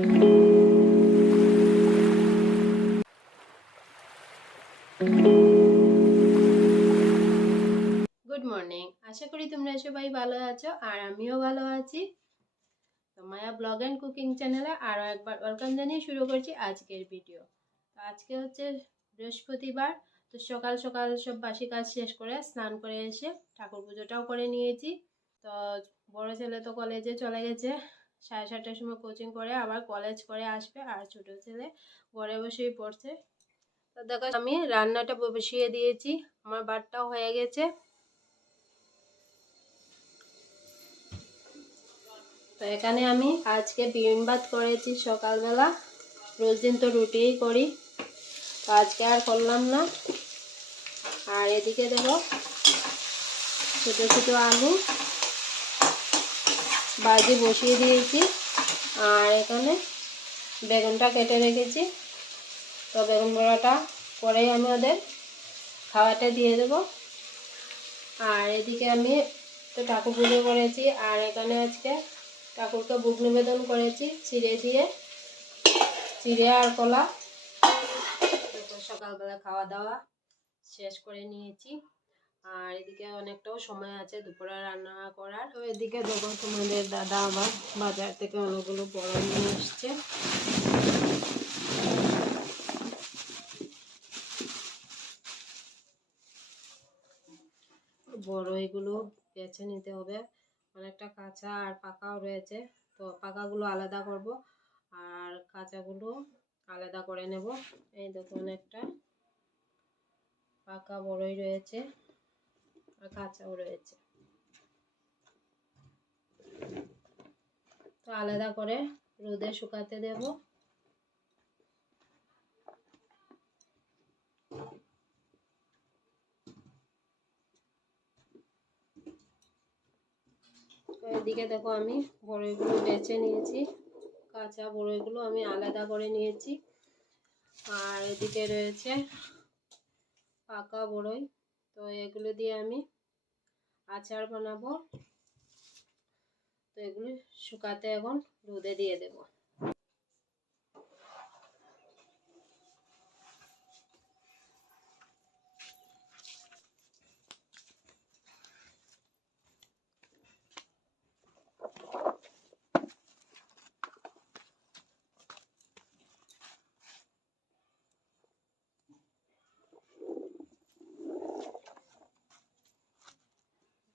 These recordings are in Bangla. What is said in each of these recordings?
গুড মর্নিং, আশা করি তোমরা সবাই ভালো আছো আর আমিও ভালো আছি। তো মায়া ব্লগ অ্যান্ড কুকিং চ্যানেলে আরও একবার ওয়েলকাম জানিয়ে শুরু করছি আজকের ভিডিও। তো আজকে হচ্ছে বৃহস্পতিবার। তো সকাল সকাল সব বাসি কাজ শেষ করে স্নান করে এসে ঠাকুর পুজোটাও করে নিয়েছি। তো বড় ছেলে তো কলেজে চলে গেছে, 7:30টার সময় কোচিং করে আবার কলেজ করে আসবে, আর ছোটো ছেলে ঘরে বসেই পড়ছে। তো দেখো আমি রান্নাটা বসিয়ে দিয়েছি, আমার ভাতটাও হয়ে গেছে। তো এখানে আমি আজকে ডিম ভাত করেছি সকালবেলা, রোজ দিন তো রুটিই করি, তো আজকে আর করলাম না। আর এদিকে দেখো ছোটো ছোটো আলু ভাজি বসিয়ে দিয়েছি, আর এখানে বেগুনটা কেটে রেখেছি। তো বেগুন বড়াটা করেই আমি ওদের খাওয়াটা দিয়ে দেবো। আর এদিকে আমি তো ঠাকুর পুজো করেছি, আর এখানে আজকে ঠাকুরকে ভোগ নিবেদন করেছি চিড়ে আর কলা। সকালবেলা খাওয়া দাওয়া শেষ করে নিয়েছি, আর এদিকে অনেকটাও সময় আছে দুপুরে রান্না করার। তো এদিকে দেখো তোমাদের দাদা আবার বাজার থেকে অনেকগুলো বড় নিয়ে এসছে। বড় এগুলো বেছে নিতে হবে, অনেকটা কাঁচা আর পাকাও রয়েছে। তো পাকাগুলো আলাদা করব আর কাঁচাগুলো আলাদা করে নেব। এই দেখো অনেকটা পাকা বড়ই রয়েছে আর কাঁচাও রয়েছে, তো আলাদা করে রোদে শুকাতে দেব। তো এদিকে দেখো আমি বড়ইগুলো বেছে নিয়েছি, কাঁচা বড়ইগুলো আমি আলাদা করে নিয়েছি, আর এদিকে রয়েছে পাকা বড়ই। তো এগুলো দিয়ে আমি আচার বানাবো। তো এগুলো শুকাতে এখন রোদে দিয়ে দেব।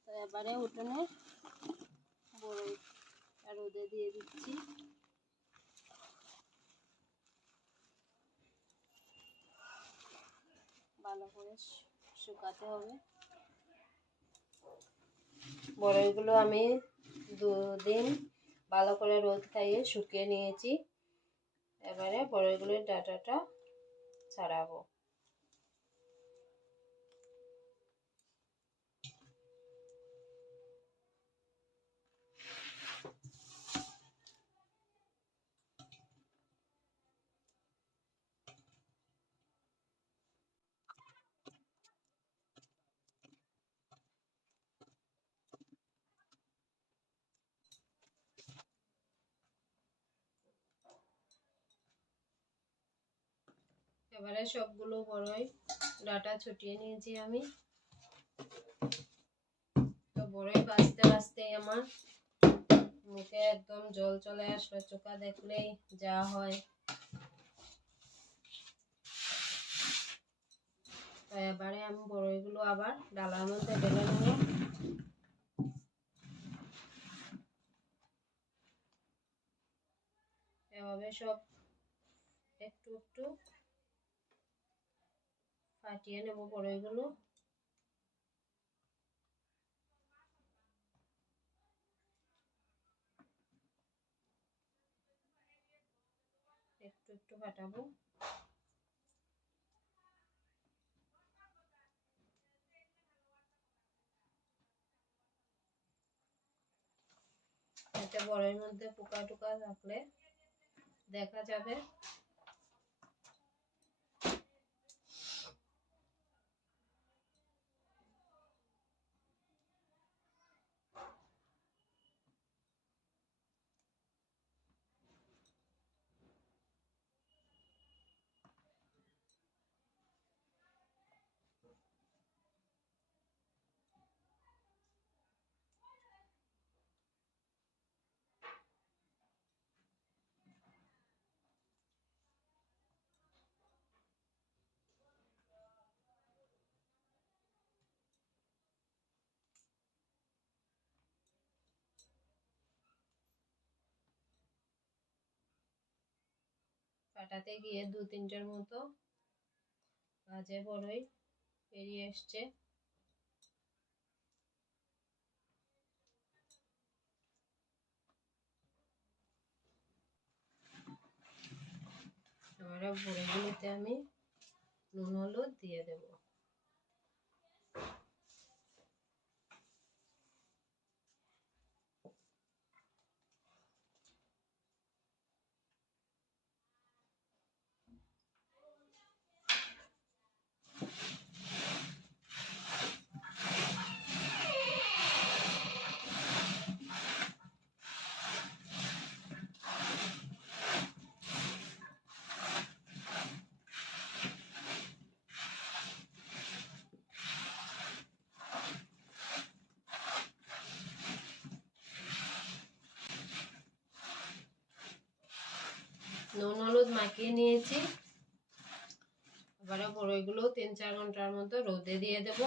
তো এবারে উঠোনে বড়ই রোদে দিয়ে দিচ্ছি। ভালো করে শুকাতে হবে। বড়ইগুলো আমি 2 দিন ভালো করে রোদ খাইয়ে শুকিয়ে নিয়েছি। এবারে বড়ইগুলোর ডাঁটাটা ছাড়াবো। এবারে সবগুলো বড়ই ডাঁটা ছুটিয়ে নিয়েছি আমি। তো বড়ই ভাজতে ভাজতে আমার মুখে একদম জল চলে আসলো, চোখা দেখলেই যা হয়। তো এবারে আমি বড়ইগুলো আবার ডালার মধ্যে ঢেলে নেব। এভাবে সব একটু একটু ফাটিয়ে নেব বড়ইগুলো। একটু একটু ফাটাবো। এতে বড়ের মধ্যে পোকা টোকা থাকলে দেখা যাবে। কাটাতে গিয়ে 2-3টার মতো ভাজা বড়ই বেরিয়ে এসছে। এবারে বড়িগুলোতে আমি নুন হলুদ দিয়ে দেব। নুন হলুদ মাখিয়ে নিয়েছি। এবারে বড়ইগুলো 3-4 ঘন্টার মতো রোদে দিয়ে দেব।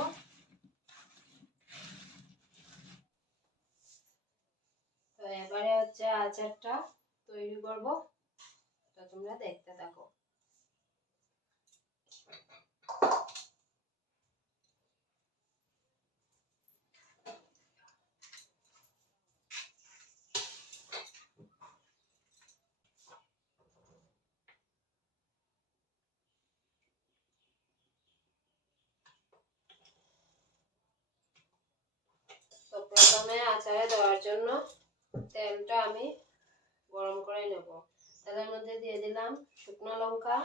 তো এবারে হচ্ছে আচারটা তৈরি করব, তো তোমরা দেখতে থাকো। তো প্রথমে আচারে দেওয়ার জন্য তেলটা আমি গরম করে নেব। তেলের মধ্যে দিয়ে দিলাম শুকনো লঙ্কা,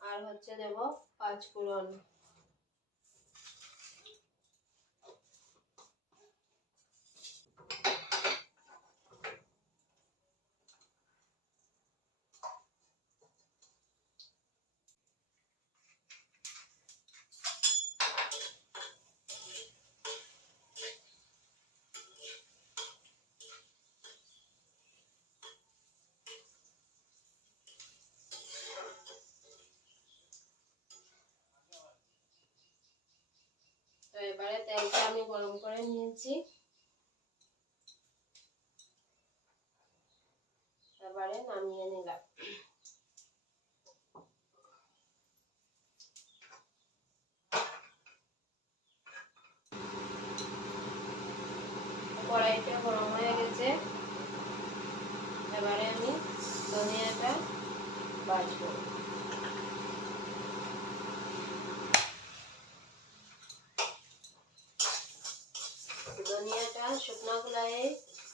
আর হচ্ছে দেব 5 ফোড়ন। তো এবারে তেলটা আমি গরম করে নিয়েছি। এবারে নামিয়ে নিলাম। কড়াইটা গরম হয়ে গেছে। এবারে আমি ধনিয়াটা ভাজবো। ধনিয়াটা শুকনো খোলায়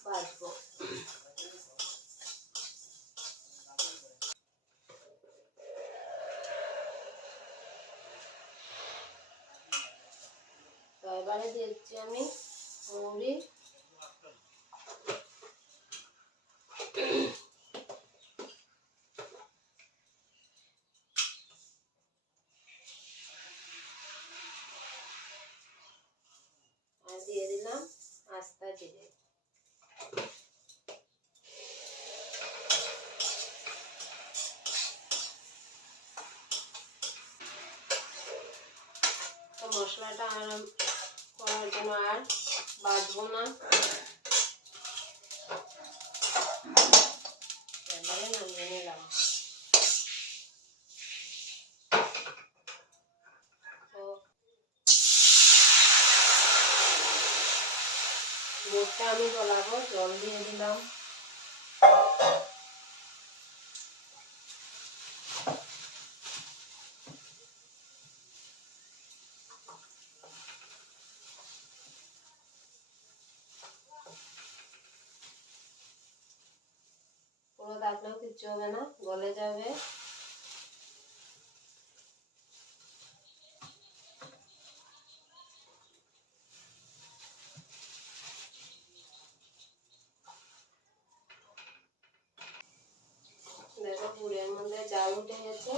ভাজবো। তো এবারে দিচ্ছি আমি মৌরি, আর দিয়ে দিলাম আস্তা জিরে। তো মশলাটা আরাম করার জন্য আর বাটবো না, এবারে নামিয়ে নিলাম। তো গুড়টা আমি গলাবো, জল দিয়ে দিলাম। পুরো দাগলেও কিচ্ছু হবে না, গলে যাবে। দেখো গুড়ের মধ্যে জাল উঠে গেছে।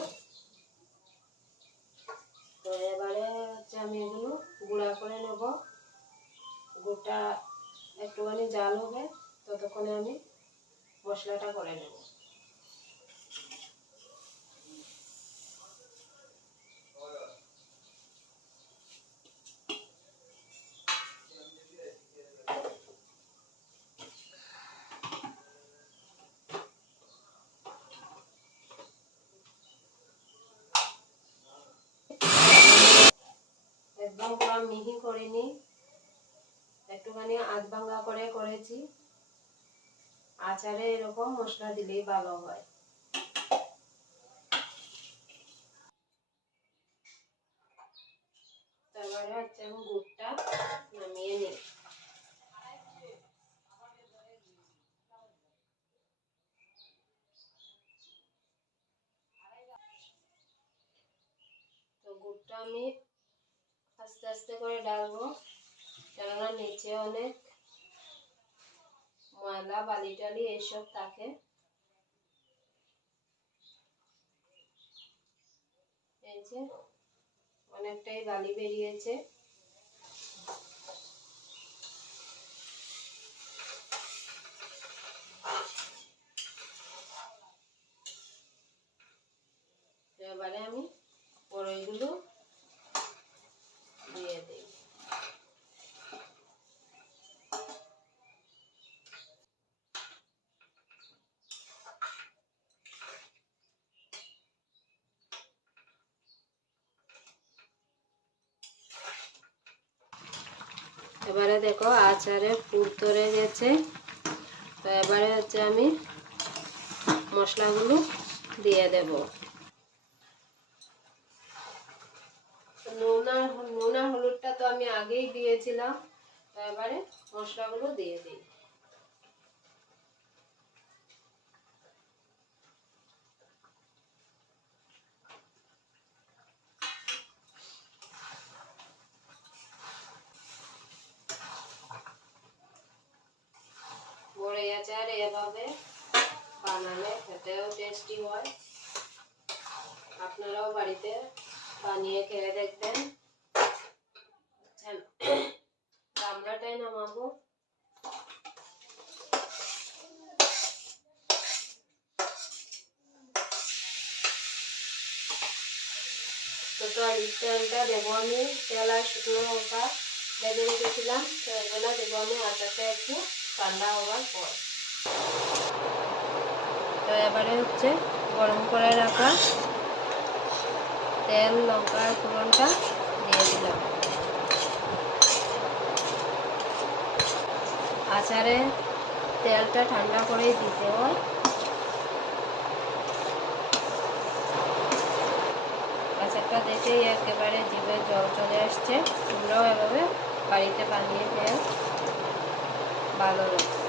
তো এবারে হচ্ছে আমি এগুলো গুঁড়া করে নেব। গুড়টা একটুখানি জাল হবে, ততক্ষণে আমি মশলাটা করে নেব। মিহি করিনি, একটুখানি আধ ভাঙা করে করেছি। আচারে এরকম মশলা দিলেই ভালো হয়। তারপরে হচ্ছে আমি গুড়টা নামিয়ে নিই। তো গুড়টা আমি আস্তে আস্তে করে ডালবো, কেননা নিচে অনেক ময়লা বালি টালি এইসব থাকে। এই যে অনেকটাই বালি বেরিয়েছে। এবারে আমি বড়ইগুলো দিয়ে দিই। এবারে দেখো আচারে পুর ধরে গেছে। তো এবারে হচ্ছে আমি মশলাগুলো দিয়ে দেব। নুন আর হলুদটা তো আমি আগেই দিয়েছিলাম। তো এবারে মশলাগুলো দিয়ে দিই। বড়ই আচার এভাবে বানালে খেতেও টেস্টি হয়। আপনারাও বাড়িতে বানিয়ে খেয়ে দেখবেন। গামলাটাই নামাবো। তো তেলটা দেবো আমি, তেল আর শুকনো লঙ্কা ভেজে রেখেছিলাম। তো এগুলো দেবো আমি আচারটা একটু ঠান্ডা হওয়ার পর। তো এবারে হচ্ছে গরম করে রাখা তেল লঙ্কার ফোড়নটা দিয়ে দিলাম। আচারে তেলটা ঠান্ডা করেই দিতে হয়। আচারটা দেখেই একেবারে জিভে জল চলে আসছে। তোমরাও এভাবে বাড়িতে বানিয়ে খেয়ে ভালো লাগে।